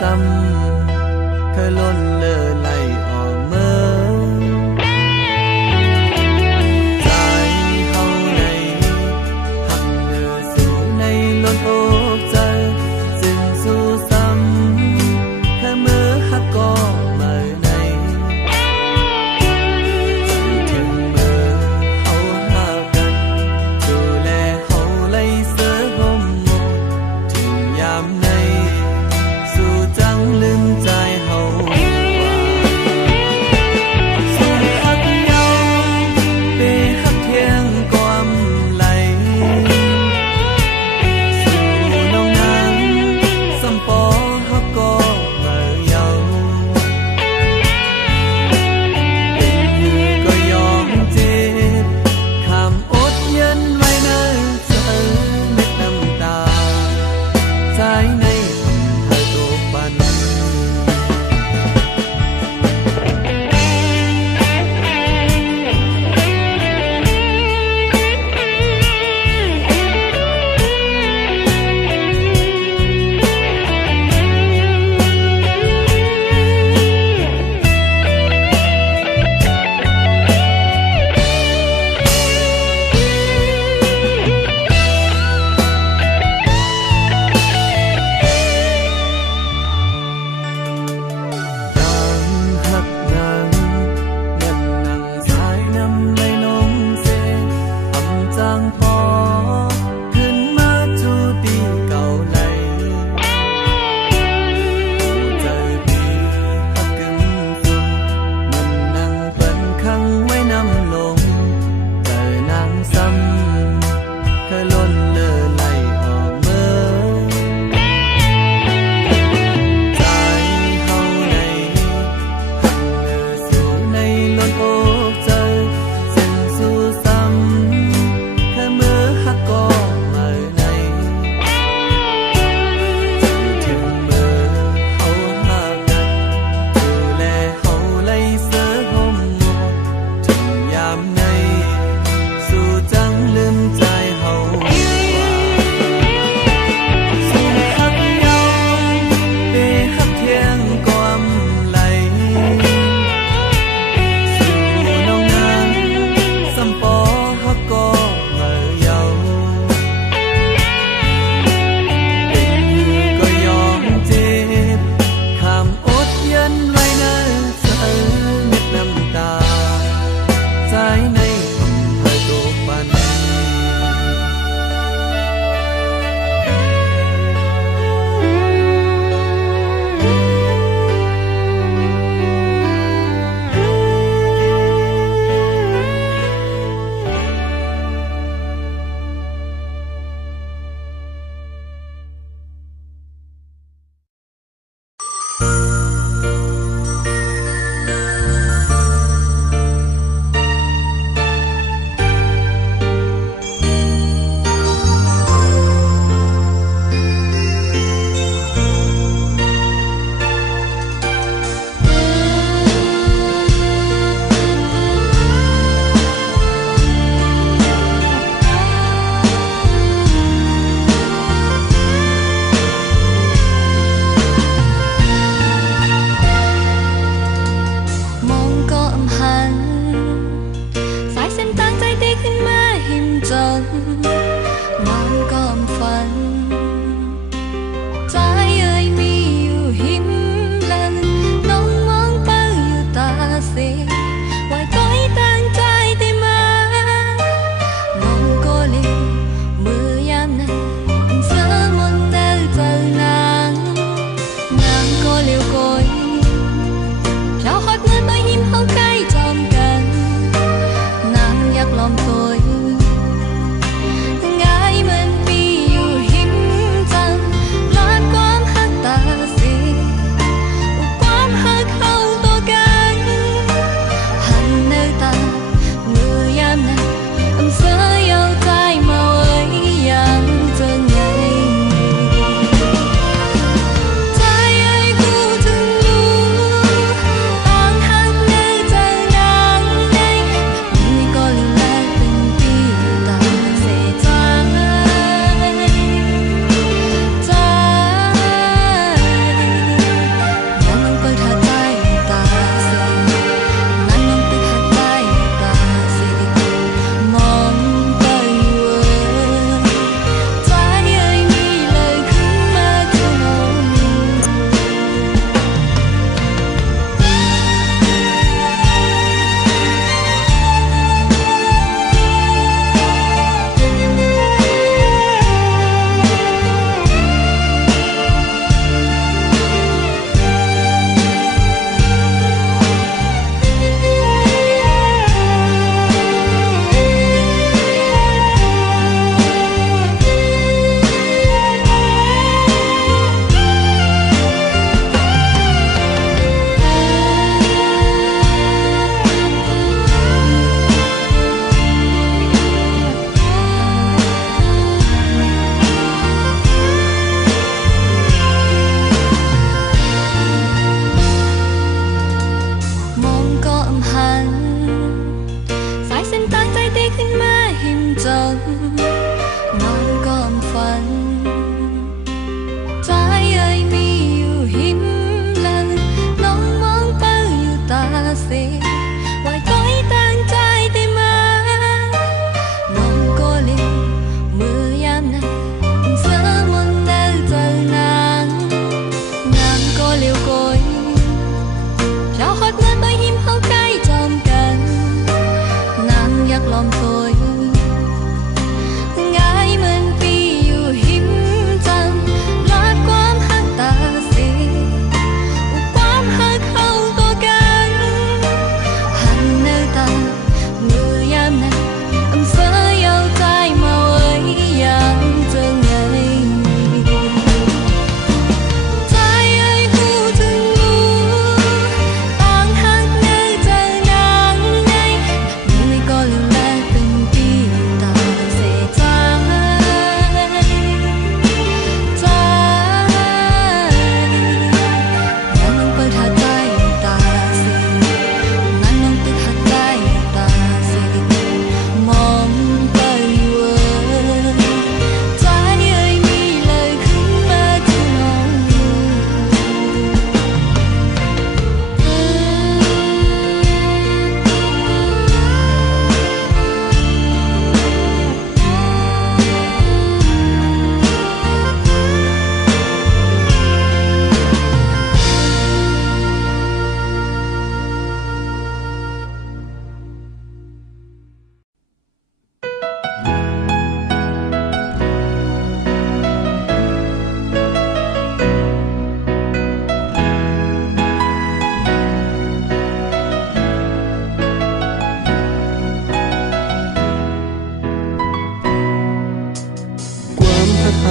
ซ้ำเคยล้นเลอไหลออกเมืองใจเฮาในหักเลือสู่ในล้นอกใจซึ่งสู่ซ้ำแค่เมื่อหักก็มาในถึงเมื่อเฮาหากันดูแลเฮาไล่เสือห่มหมดถึงยามในสู่จังลืมใจเฮาว่า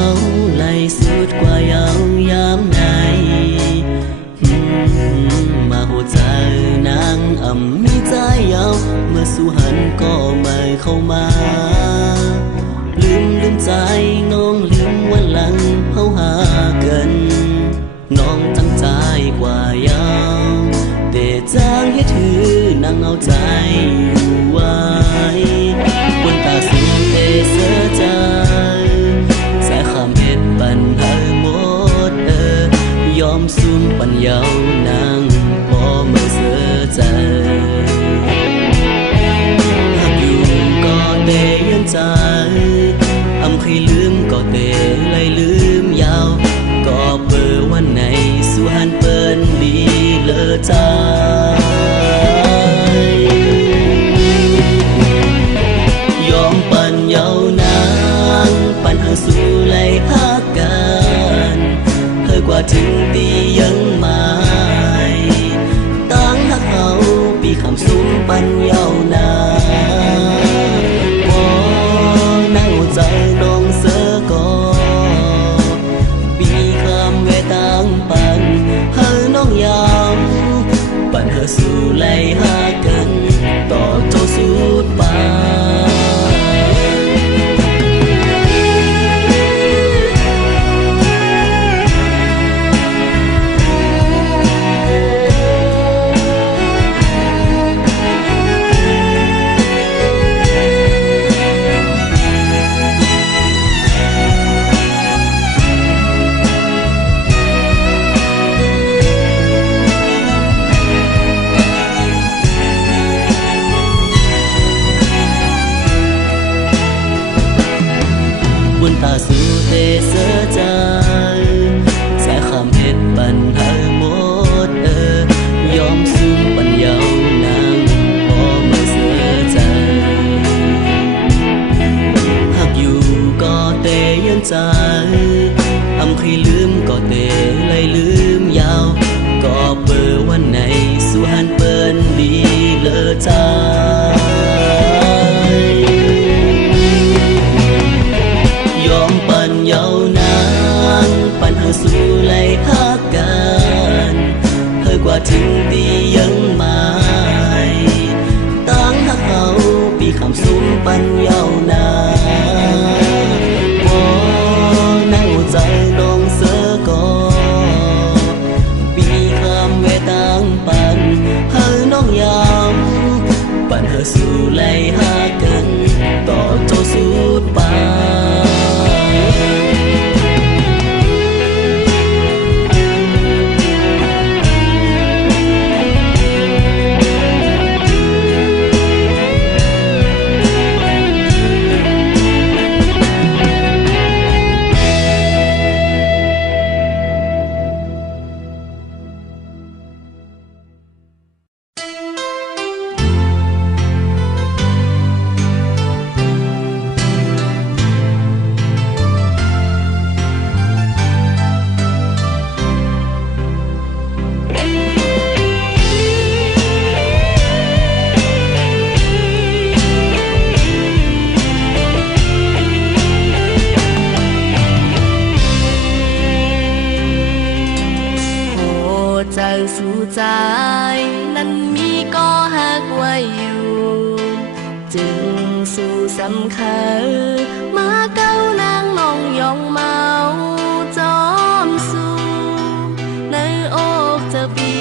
าไหลสุดกว่ายาวยามใดมาหัวใจนางมีใจยาวเมื่อสุหันก็ไม่เข้ามาลืมใจน้องลืมวันหลังเฮาหากันน้องตั้งใจกว่ายาวแต่จางให้ถือนางเอาใจอยู่ไว้บนตาสูงเตเสือใจสายคำเฮ็ดปันหาหมดยอมซุ่มปัญญานางพอเมื่อเสือใจหากอยู่ก็เตยังใจเคยลืมก็เตเลยลืมยาวก็เปิดวันไหนสุหันเปิ้นดีเลอใจยอมปันยาวนานปันหาสู่ไหลหากันเธอกว่าถึงตียังไม่ตั้งหักเขาปีคำสูงปันยาวนานนั่งใจน้องเสือก็ปีคำเวตังปันเฮาน้องยามปันเฮาสู่ไหลหากันต่อโจสุดปาตาสู่เตเสือใจสายคำเฮ็ดปัญหาหมดยอมสู้ปัญญานางพอมาเสือใจหากอยู่ก็เตยันใจเคยลืมก็เตเลยลืมยาวก็เปิดวันไหนสุหันเปิ้นดีเลอใจยอมปันยาวนานปันหาสู่ไหลหากันเธอกว่าถึงตียังไม่ตั้งหักเขาปีคำสูงปันยาวนานบ่นั่งใจน้องเสือก็ปีคำเวตังปันเฮาน้องยามปันหาสู่ไหลหากันต่อโจสุดปาสู่ใจนั้นมีก็หักไว้อยู่จึงสู่สำคัญมาเก้านางนองยองเมาจอมสู่ในอกเจอปี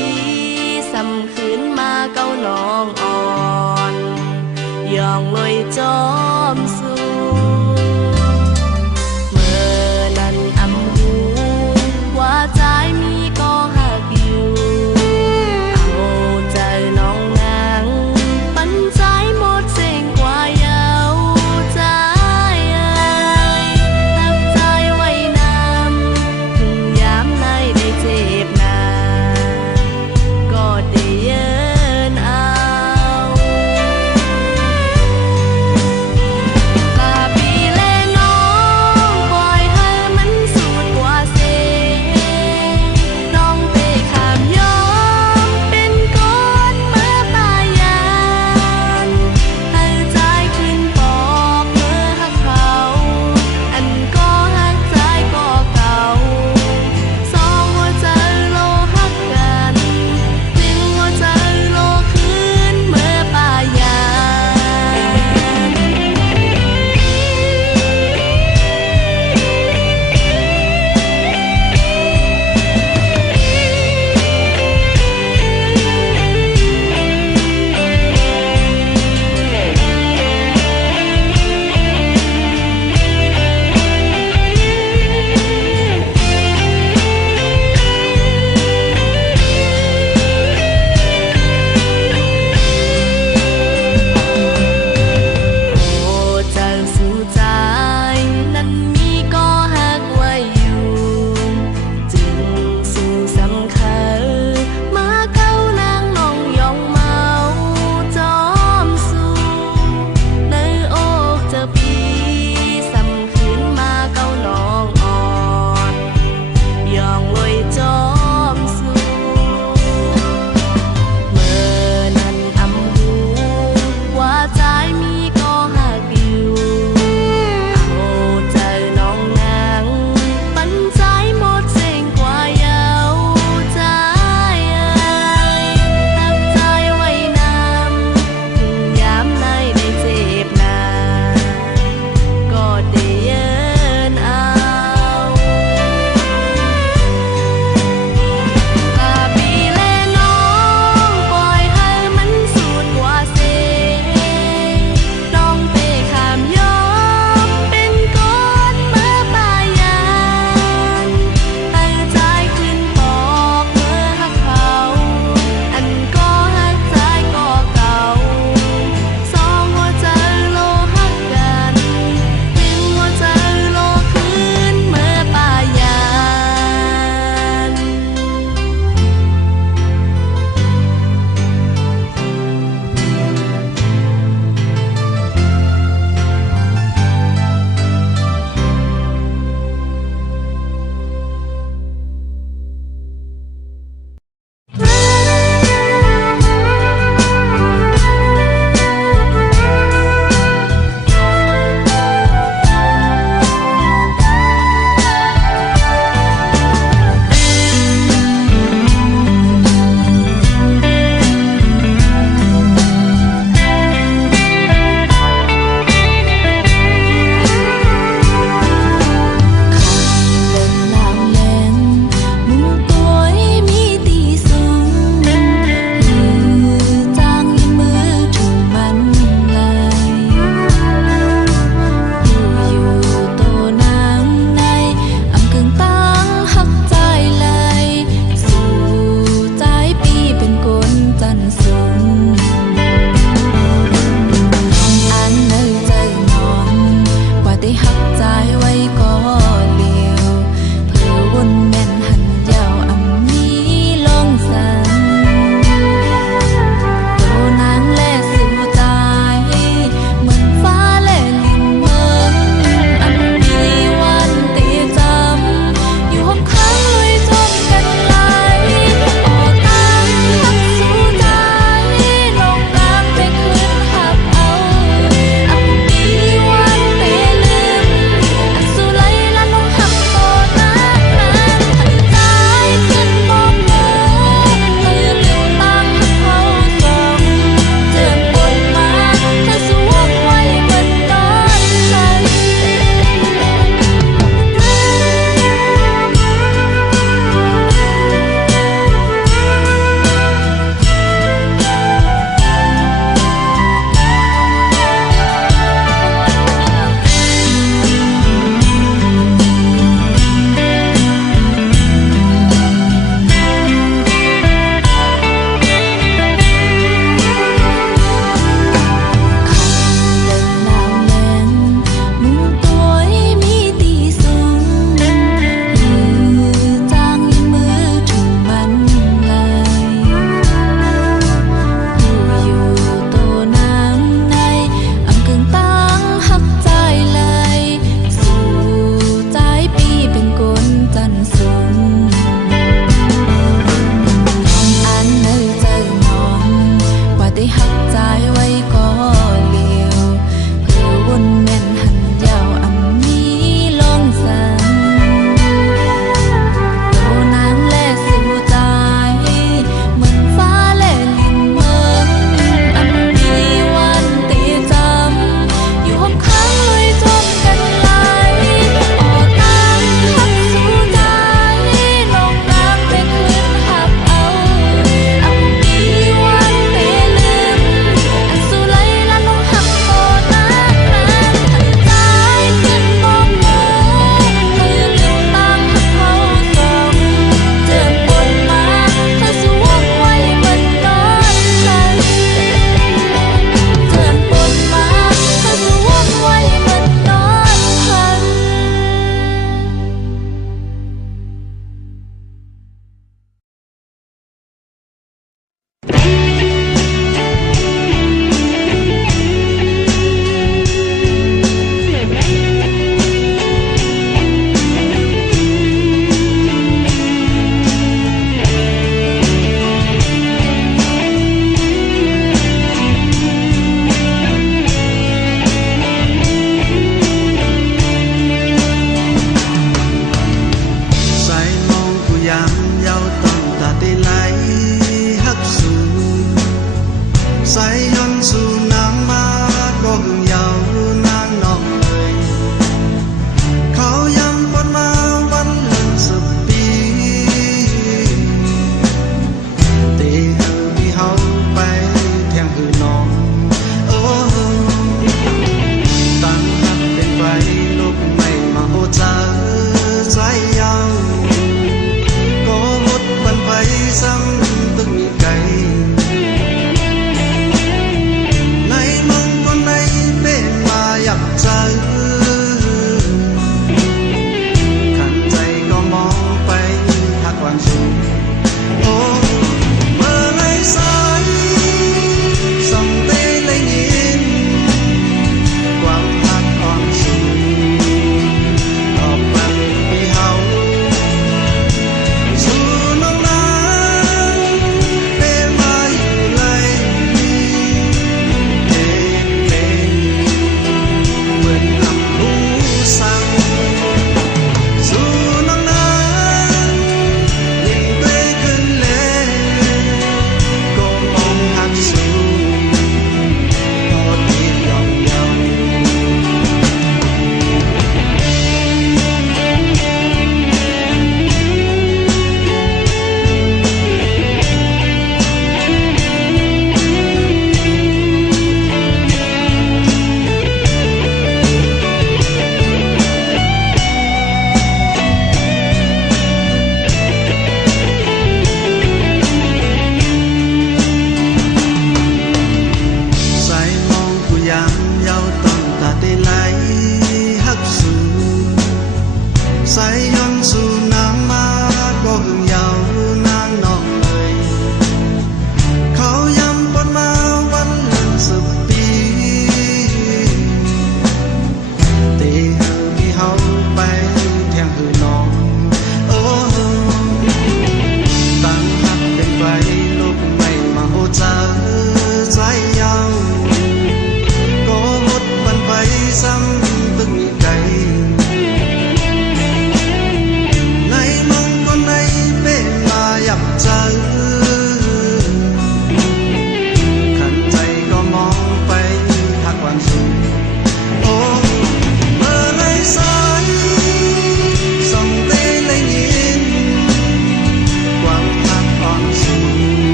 สำคืนมาเก้าน้องอ่อนยองลอยจอมสู่เมื่อนั้นหูว่าใจมีก็หักอยู่ใจ ายไว้ก็เหลียวเพื่อวนแม่นหันยาวอำมีลองสันโตนางแลสู่ตายเหมือนฟ้าแลลินเมืองอันมีวันตีจำอยู่ห้องค้างลุยจมกันไหลออกตามหักสู่ใจลงนางไปคืนหับเอาอันมีวันเตลืมอันสู่ไหล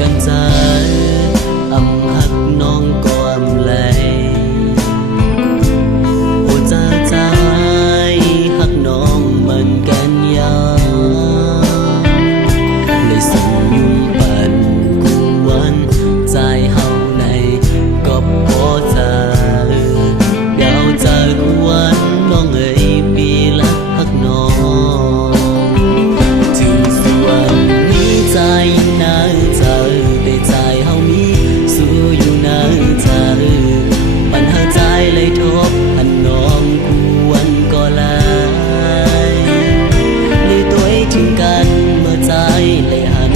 กันใจอำหักน้องก็อำไหลโอ้จ้าใจหักน้องมันกันยาเลยส่งยุ่งปันกูวันใจเฮาในก็พอใจเดาใจกูวันน้องเอ๋ยปีละหักน้องถึงส่วนนี้ใจน่าเจอแต่ใจเฮามีสู้อยู่น่าเจอปัญหาใจเลยทบหันน้องกูวันก็ลายเลยตัวทิ้งกันเมื่อใจเลยหัน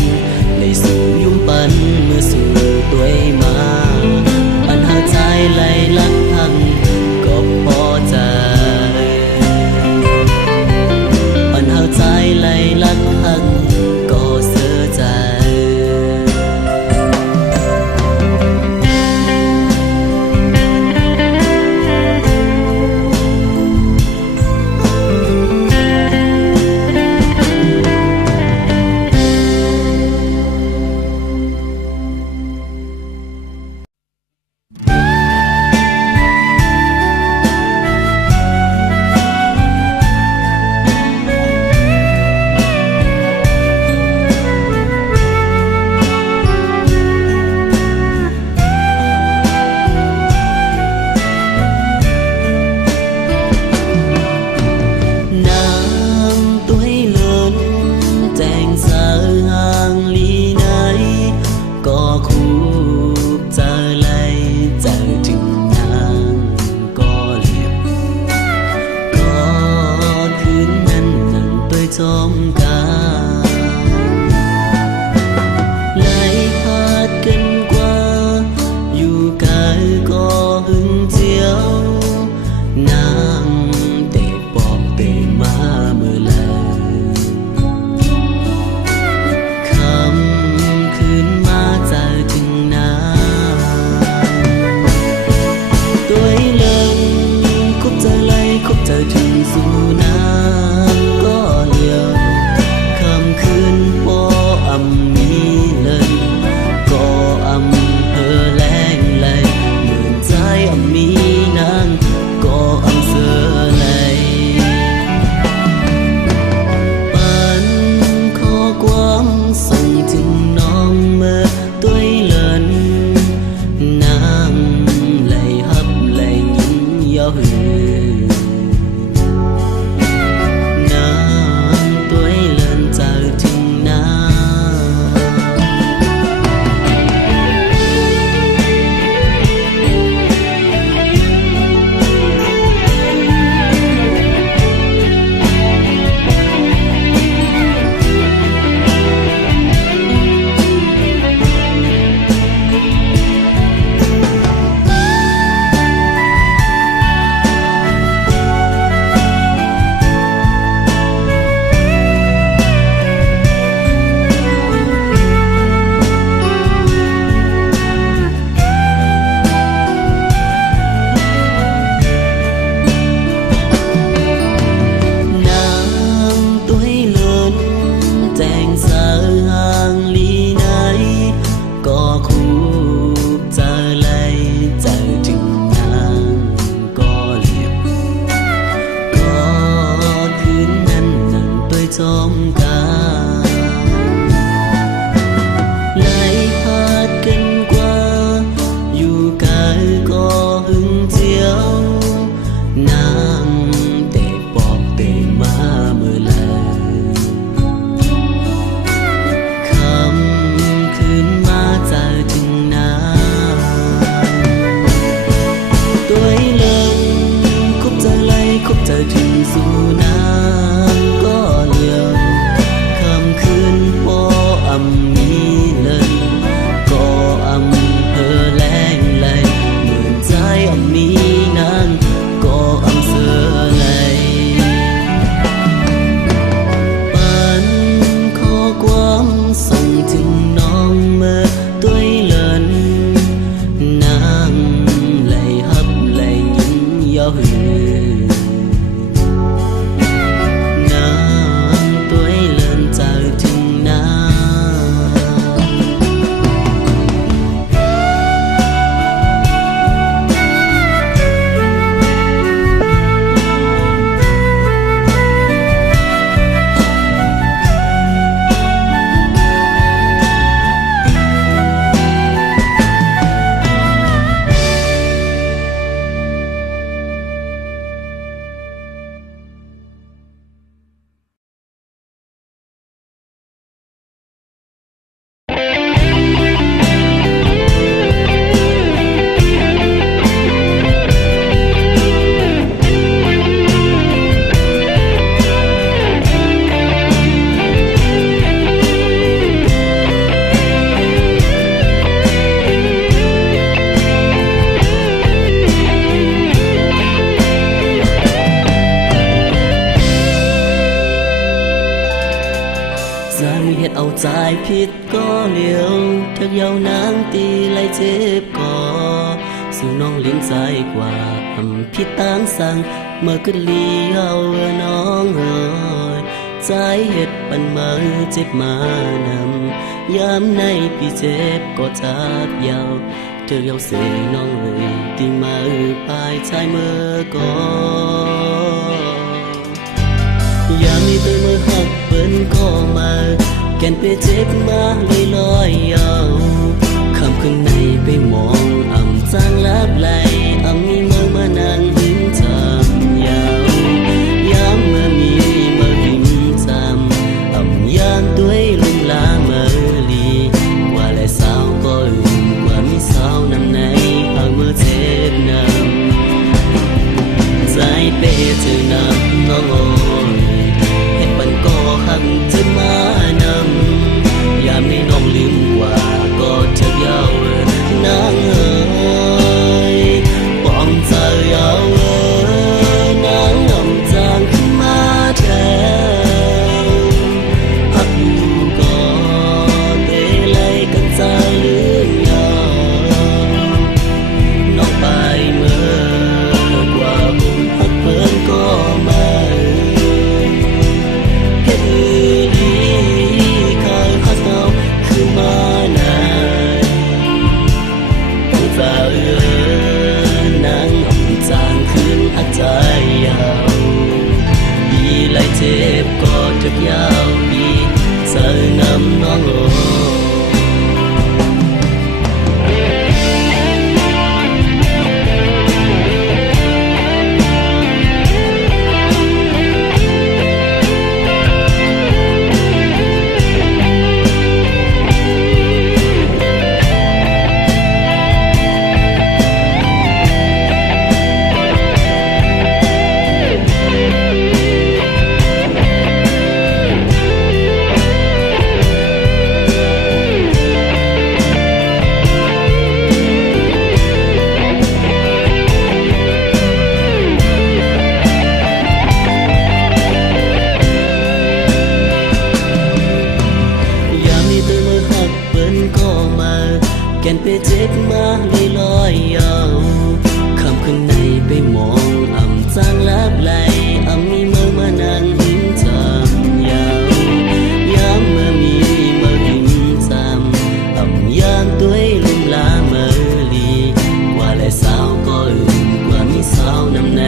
เฮ็ดเอาใจผิดก็เหลียวทักยาวนางตีไล่เจ็บก่อสู่น้องลิ้นใจกว่าทำผิดต่างสั่งเมื่อขึ้นเลี้ยวน้องเอ๋ยใจเฮ็ดปันมือเจ็บมานำยามในพี่เจ็บก็จับยาวเธอเยาเสยน้องเลยตีมือปลายชายมือก่อยามมีตัวมือหักเปิ้นก็มาแก่นไปเจ็บมาเลยลอยยาวคำขึ้นในไปมองอ่ำจางลับไหลอ่ำมีมือมานั่งหิมจำยาวยามเมื่อมีมือหิมจำอ่ำยามด้วยลุมลาเมื่อลีกว่าและสาวก็อื่นกว่ามีสาวนำในหากเมื่อเจ็บนำใจเป้เธอนำน้องโอ้มันก็หักจะมานำยามให้น้องลืมว่าก็เธอยาวนางเอ๋ยปองใจยาวนางนำจางขึ้นมาแทนพักอยู่ก็เตะไล่กันใจลืมยาวน้องไปเมื่อกว่าบุญพักเพิ่นก็มาใจยาวปีไล่เจ็บก็จะยาวปีเธอนำน้องโแก่นไปเจ็บมาเลยลอยยาวคำขึ้นในไปมองอ่ำจางลับไหลอ่ำมีมือมานั่งหิมจำยาวยามเมื่อมีมือหิมจำอ่ำยามด้วยลุมลาเมื่อลีกว่าและสาวก็อื่นกว่ามีสาวนำใน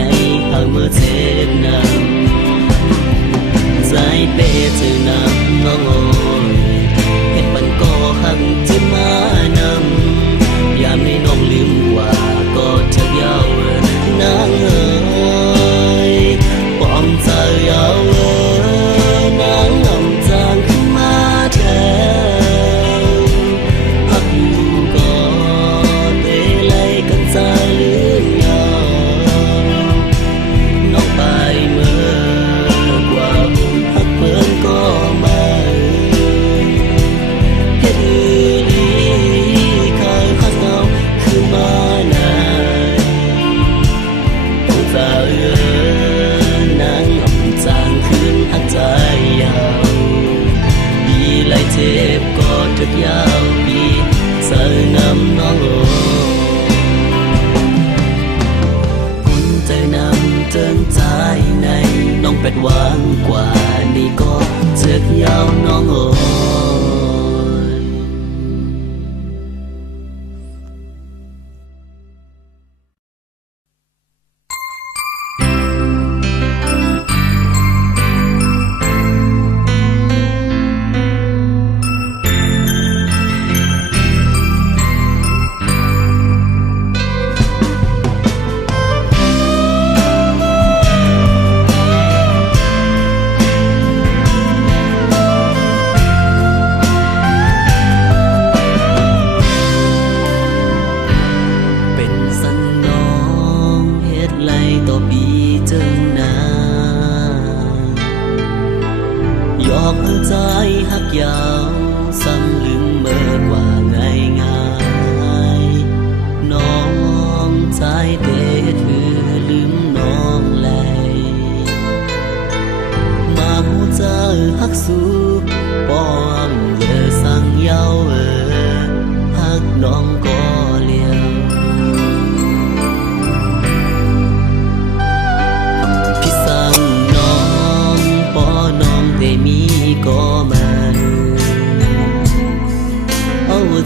หากเมื่อเจ็บนำใจเป้เธอนำน้องโอ้เห็นมันก็หักจะมานำยามให้น้องลืมว่าก็เธอยาวนางเอ๋ยปองใจยาวนางนำจางขึ้นมาแทนพักอยู่ก็เตะไล่กันใจลืมยาวน้องไปเมื่อกว่าบุญพักเพิ่นก็มาเจ็บก็ถึกยาวปีเสือนำน้องโอ้คนเจอนำเจิงใจในน้องเป็ดหวานกว่านี่ก็ถึกยาวน้องโอ้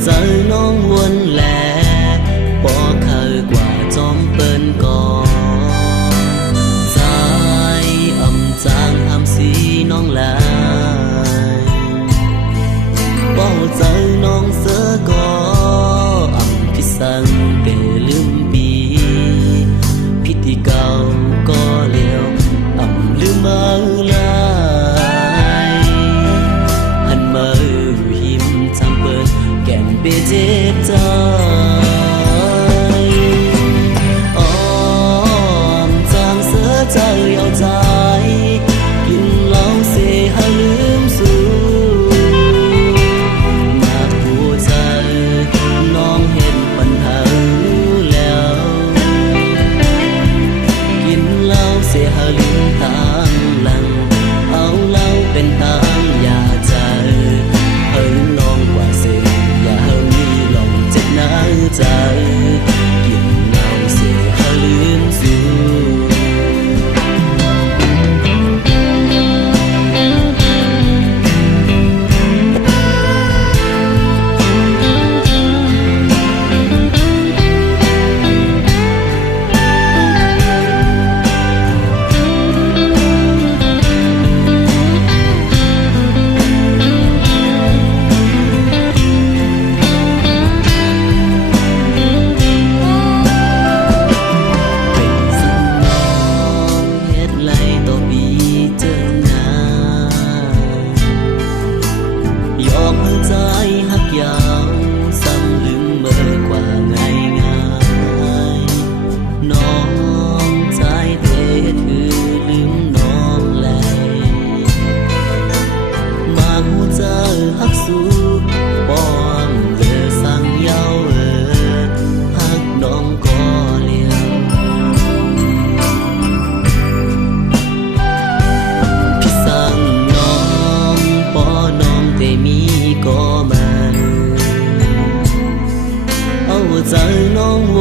ใจน้องวนแลบ่เคยกว่าจอมเปิ้นก่อนใจอำจางทำสีน้องลายบ่ใจน้องเสือก่ออำพิสังเตลืมปีพิธีเก่าก็เลี้ยวอำลืมเมาลายหันมาหิมจำเปิดแก่นเปเจ็บใจอ้อมจางเสือใจเอาใจกินเหล้าเสหาลืมสู่มาหัวใจน้องเห็นปัญหาแล้วกินเหล้าเสหาลืมทางหลังเอาเหล้าเป็นทางยาใจเฮ้ยน้องกว่าเสียอย่าเฮามีลองเจ็บหน้าใจกินเหล้าเสียหาลืมสู่ใจน้องว